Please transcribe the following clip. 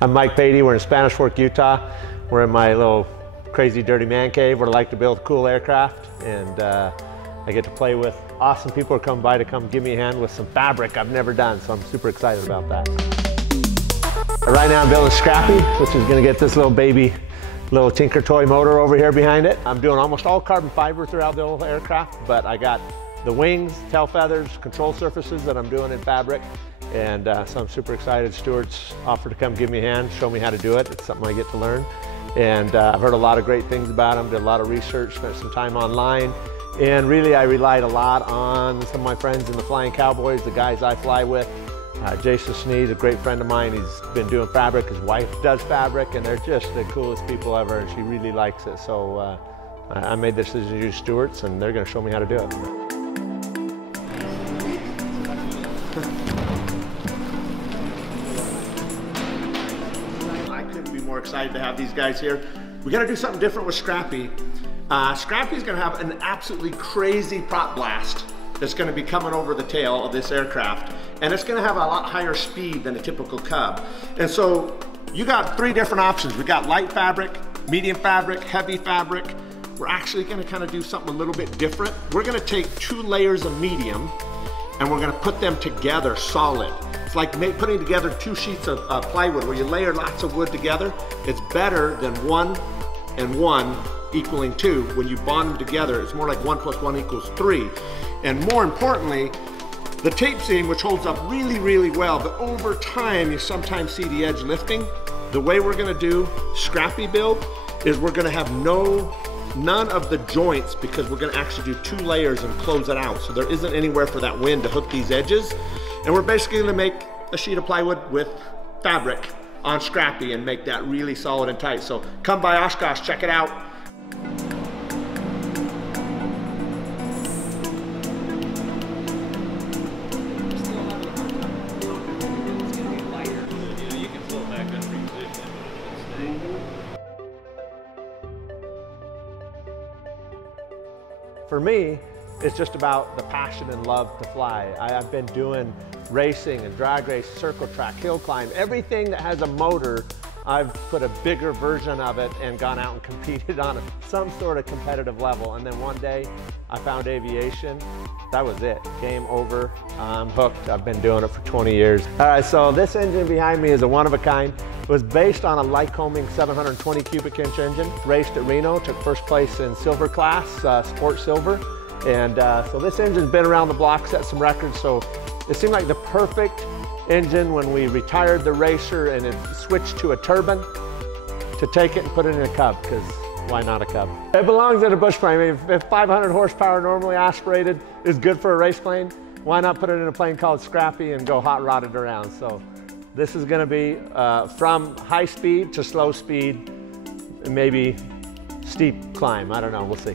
I'm Mike Patey. We're in Spanish Fork, Utah. We're in my little crazy dirty man cave where I like to build cool aircraft, and I get to play with awesome people who come by to come give me a hand with some fabric I've never done, so I'm super excited about that. Right now I'm building Scrappy, which is going to get this little baby, little tinker toy motor over here behind it. I'm doing almost all carbon fiber throughout the whole aircraft, but I got the wings, tail feathers, control surfaces that I'm doing in fabric. And so I'm super excited. Stewart's offered to come give me a hand, show me how to do it. It's something I get to learn. And I've heard a lot of great things about him, did a lot of research, spent some time online. And really I relied a lot on some of my friends in the Flying Cowboys, the guys I fly with. Jason Sneed, a great friend of mine, he's been doing fabric. His wife does fabric, and they're just the coolest people ever, and she really likes it. So I made the decision to use Stewart's, and they're going to show me how to do it. I couldn't be more excited to have these guys here. We got to do something different with Scrappy. Scrappy's going to have an absolutely crazy prop blast that's going to be coming over the tail of this aircraft, and it's going to have a lot higher speed than a typical Cub. And so you got three different options. We got light fabric, medium fabric, heavy fabric. We're actually going to kind of do something a little bit different. We're going to take 2 layers of medium and we're going to put them together solid. It's like putting together 2 sheets of plywood where you layer lots of wood together. It's better than 1 and 1 equaling 2. When you bond them together, it's more like 1 plus 1 equals 3. And more importantly, the tape seam, which holds up really, really well, but over time you sometimes see the edge lifting. The way we're gonna do Scrappy build is we're gonna have none of the joints, because we're gonna actually do 2 layers and close it out. So there isn't anywhere for that wind to hook these edges. And we're basically gonna make a sheet of plywood with fabric on Scrappy and make that really solid and tight. So come by Oshkosh, check it out. For me, it's just about the passion and love to fly. I've been doing racing and drag race, circle track, hill climb, everything that has a motor. I've put a bigger version of it and gone out and competed on some sort of competitive level. And then one day I found aviation. That was it. Game over. I'm hooked. I've been doing it for 20 years. All right, so this engine behind me is a one-of-a-kind. It was based on a Lycoming 720 cubic inch engine. Raced at Reno, took first place in silver class, sport silver. And so this engine's been around the block, set some records. So it seemed like the perfect engine when we retired the racer and it switched to a turbine to take it and put it in a Cub, because why not a Cub? It belongs in a bush plane. I mean, if 500 horsepower normally aspirated is good for a race plane, why not put it in a plane called Scrappy and go hot rodded around? So this is going to be from high speed to slow speed, maybe steep climb. I don't know, we'll see.